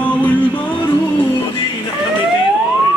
والبارود نحن ديار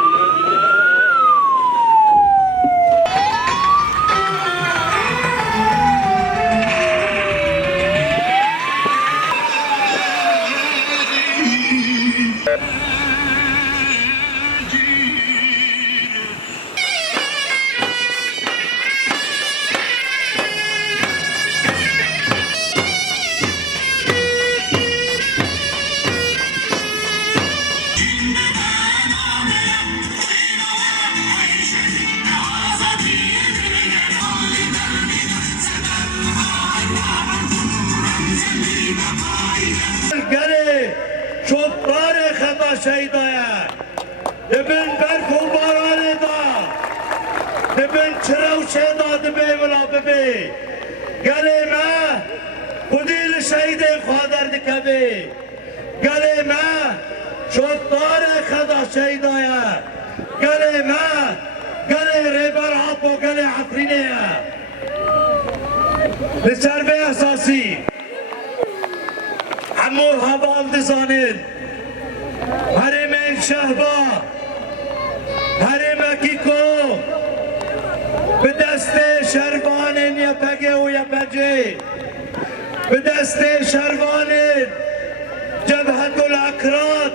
شطار خطا شیدایا دبن برف و باران دا دبن چروشه دا دبی ولا ببی گلی ما خودی لشهید خادر دکبی گلی ما شطار خطا شیدایا گلی ما گلی ریبر عطو گلی عفرینه لسربه اساسی همو هوام دزانین هرمین شهبا هرمکی کو به دست شروانین یا پگه و یا پجه به دست شروانین جبهت الاکراد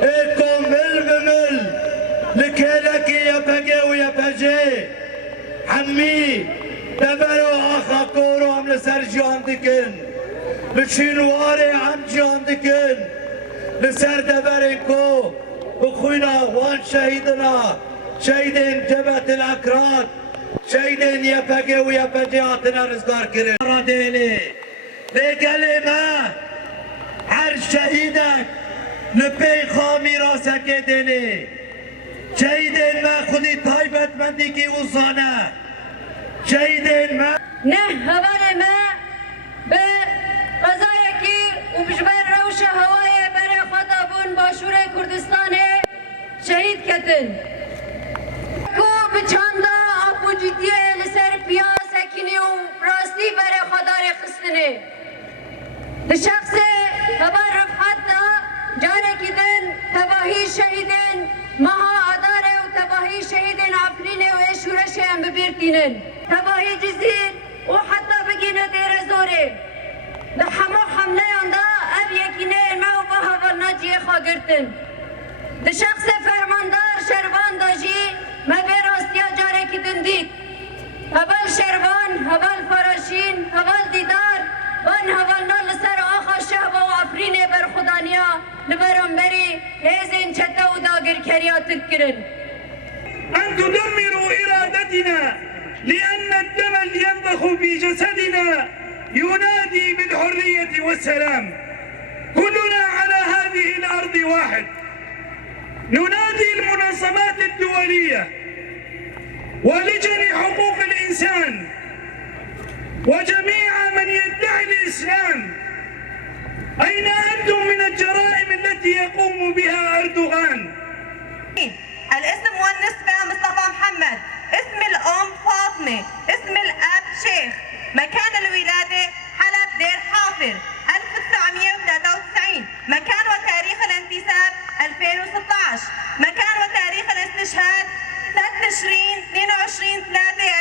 ایکم مل بمل لکلکی یا پگه و یا پجه همی دبر و آخا کورو هم لسر جان دکن لشینواری هم جان دکن لسر دبرکو بخوینا وان شهیدنا شهیدین جبهت الاکراد شهیدین یپگه و یپجه آتنا رزگار کرد را دیلی لگلی ما هر شهیدک لپی خامی را سکه دیلی شهیدین ما خودی تایبت مندی کی وزانه شهیدین ما نه هوای ما به قضای کی و بجبر روش هوای برای خطابون باشور کردستان شهید کتن کو بچاندا آبو جدیه لسر پیان سکینی و راستی برای خدار خستنه لشخص هوا رفحت دا جاره کدن تباهی شهیدن مها آداره و تباهی شهیدن عفرینه و اشورش هم ببیرتینن تباهی جزیر و حتی بگینه دیر زوره لحمو حمله دا اب یکینه ما و با هوا ناجیه خواگرتن ده شخص فرماندار شروان داجی ما به راستیا جاره کدن دید هول شروان هول فراشین هول دیدار وان هول نال سر آخا شهب و عفرین بر خدانیا لبرم بری هزین چتا و داگر کریاتت کرن أن تدمروا إرادتنا لأن الدم اللي ينضخ في جسدنا ينادي بالحرية والسلام كلنا على هذه الأرض واحد ننادي المنظمات الدولية ولجنة حقوق الإنسان وجميع من يدعي الإسلام أين أنتم من الجرائم التي يقوم بها أردوغان؟ الاسم والنسبة مصطفى محمد، اسم الأم فاطمة، اسم الأب شيخ، مكان الولادة حلب دير حافر 1993، مكان وتاريخ الانتساب 2016، مكان وتاريخ الاستشهاد 3 تشرين 22/3